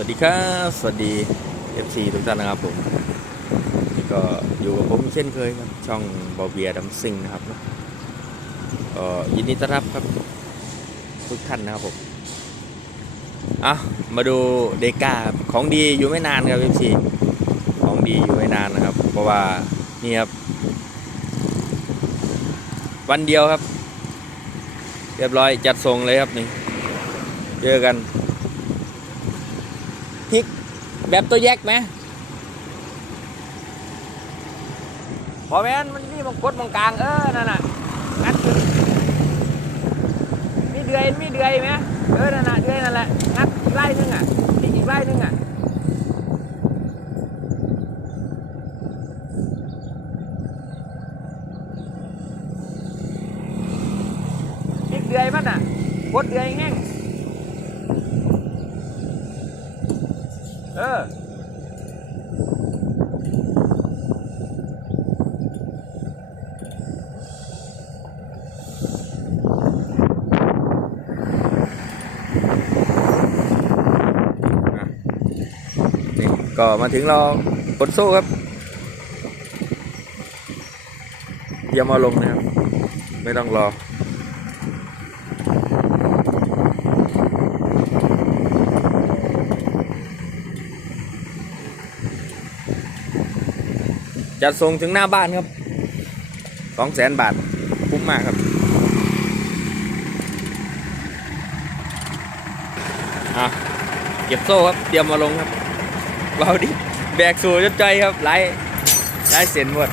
วัสดีครับ สวัสดี FC ทุกท่านนะครับผมนี่ก็อยู่กับผมเช่นเคยครับ ช่องบอเบียดัมซิงนะครับเนอะก็ยินดีต้อนรับครับ ทุกท่านนะครับผมอะมาดูเดก้าของดีอยู่ไม่นานครับ FC ของดีอยู่ไม่นานนะครับ เพราะว่านี่ครับ วันเดียวครับ เรียบร้อยจัดส่งเลยครับนี่เจอกัน พริกแบบตัวแยกไหมพอแม่นมันนี่มังกดมังกลางเออนั่นน่ะงัดขึ้นมีเดือยมีเดือยไหมเออนั่นน่ะเดือยนั่นแหละงัดอีกไล่นึงอะอีกอีกไล่นึงอะ พริกเดือยมันอะกดเดือยแง่ง เออก็มาถึงเรากดโซ่ครับเดี๋ยวมาลงนะครับ ไม่ต้องรอ จัดส่งถึงหน้าบ้านครับสองแสนบาทคุ้มมากครับอะเก็บโซ่ครับ เตรียมมาลงครับเราดิแบกสู่จนใจครับไล่ไล่เสียนหมด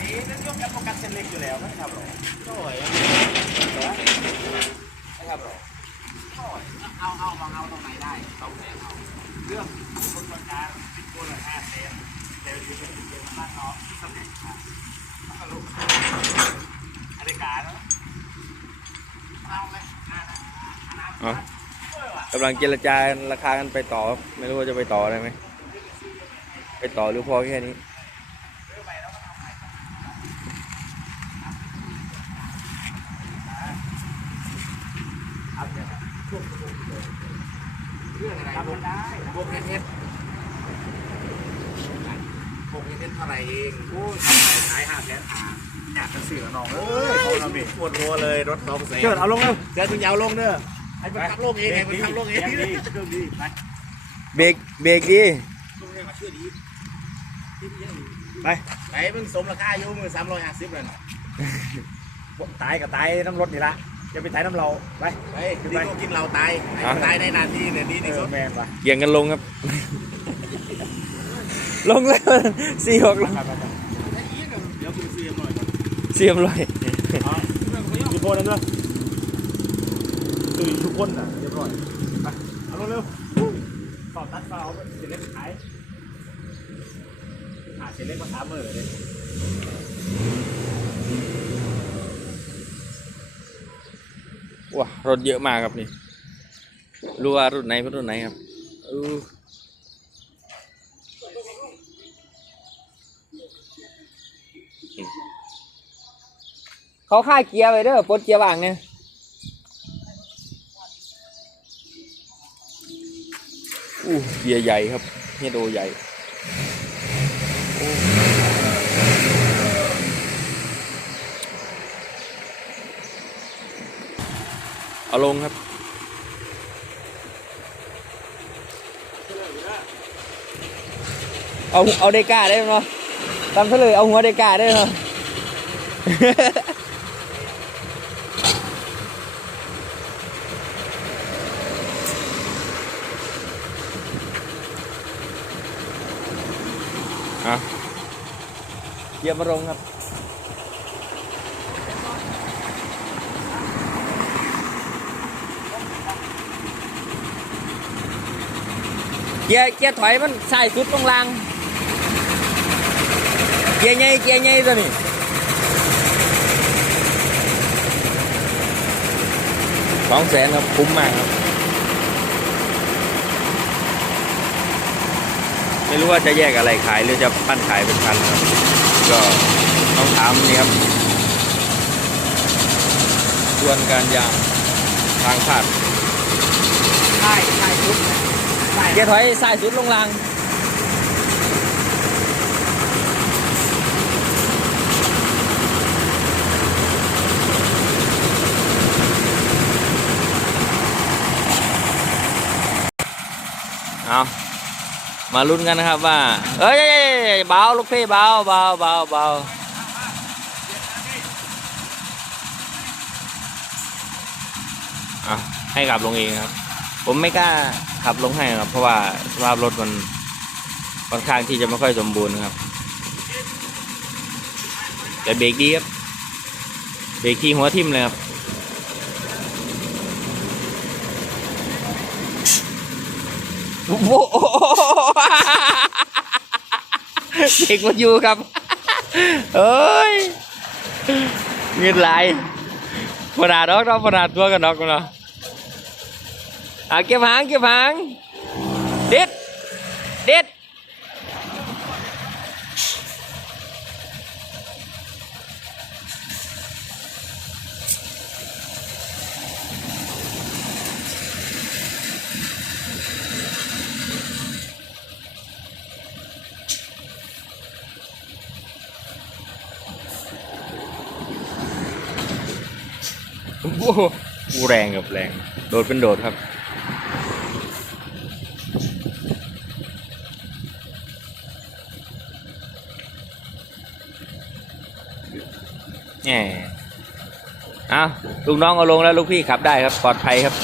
นี่นั่นยกอปโฟกัสเส้นเล็กอยู่แล้วนหรอโอ้ยนะครับหรอเอาเอาเอาเอาตรงไหนได้ตรงไหนเอาเรื่อง ก็ลุกอะไรกันเนาะเอาเลยอ่านะเอากำลังเจรจาราคากันไปต่อครับไม่รู้ว่าจะไปต่อได้ไหมไปต่อหรือพอแค่นี้เรื่องอะไรพวกได้พวกเอส พวกเอสเท่าไหร่เองโอ้ยทำไรขายห้าแสนห้าอยากจะเสือน้องเอ้ยเขาทำดิปวดหัวเลยรถสองแสนเชิญเอาลงเร็วเชิญมึงอยาวลงเด้อให้มันขับลงเองให้มันขับลงเองเครื่องดีไปเบรกเบรกดีไปไหนมึงสมราคาอยู่มือสามร้อยห้าสิบเลยนะตายกับตายน้ำรถนี่ละจะไปตายน้ำเราไปไปดีก็กินเราตายตายในนาทีเนี่ยดีเอที่สุอดแมนไปเกี่ยงกันลงครับ ลงเลยสี่หกลงเดี๋ยวกูซื้อหน่อยเสียมเลยทุกคนนั่นด้วยตื่นทุกคนน่ะเรียบร้อยไปเอาลงเร็วฝาตัดฝาเอาเสร็จเล็กขายอ่าเสร็จเล็กมาสามหมื่นเลยว้ารถเยอะมากครับนี่รู้ว่ารุ่นไหนเป็นรุ่นไหนครับอู้ เขาค่าเกียร์ไปเด้อปลดเกียร์ว่างเนี่ยอู้เกียร์ใหญ่ครับเฮยโดใหญ่โอ้เอาลงครับ เอาเอาเดก้าได้ไหมเนาะตามเฉลยเอาหัวเดก้าได้เนาะอะ ยี่ยมมาลงครับเกียร์เกียร์ถอยมันใสายสุดตรงล่างเกียร์ใหญ่เกียร์ใหญ่ตัวนี้สองแสนครับคุ้มมากครับ ไม่รู้ว่าจะแยกอะไรขายหรือจะปั้นขายเป็นพันครับ ก็ต้องถามนี่ครับชวนการยางทางผ่านใช่ใช่ชุดนะใช่เกียร์ถอยสายสุดลงรางเอา มาลุ้นกันนะครับว่า เอ้ยเบาลูกพี่เบาเบาเบาเบาอะให้กลับลงเองครับ ผมไม่กล้าขับลงให้ครับ เพราะว่าสภาพรถมันค่อนข้างที่จะไม่ค่อยสมบูรณ์ครับ แต่เบรกดีครับ เบรกที่หัวทิ่มเลยครับ โอ้โหเด็กมันอยู่ครับเอ้ยเงินไหลปนาดอกเนาะปนาดตัวกันดอกเนาะอะเก็บหางเก็บหางเด็ดเด็ด โอ้โหแรงกับแรง โดดเป็นโดดครับ แหมเอาลูกน้องเอาลงแล้วลูกพี่ขับได้ครับ ปลอดภัยครับ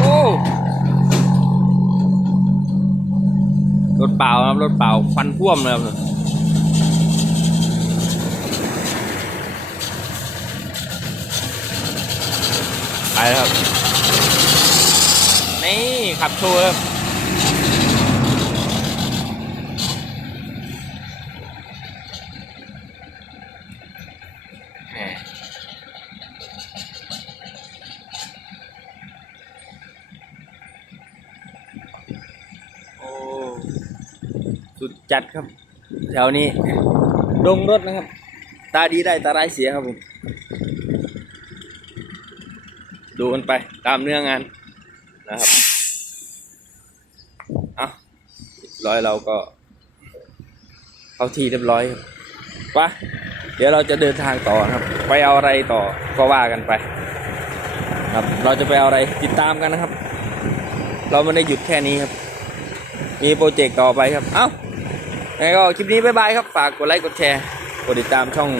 โอ้ รถ เปล่าครับรถเปล่าควันท่วมเลยครับไปแล้วครับ นี่ขับโชว์ครับ สุดจัดครับ แถวนี้ ดงรถนะครับ ตาดีได้ตาร้ายเสียครับผม ดูกันไปตามเนื้องานนะครับเอาร้อยเราก็ เข้าที่เรียบร้อยครับไปะเดี๋ยวเราจะเดินทางต่อครับ ไปเอาอะไรต่อก็ว่ากันไป ครับเราจะไปเอาอะไรติดตามกันนะครับ เราไม่ได้หยุดแค่นี้ครับ มีโปรเจกต์ต่อไปครับ เอ้า งก็คลิปนี้บ๊ายบายครับ ฝากกดไลค์กดแชร์ กดติดตามช่อง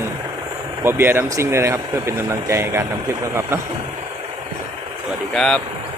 บอเบียดัมซิงเลยนะครับ เพื่อเป็นกำลังใจในการทำคลิปนะครับเนาะสวัสดีครับ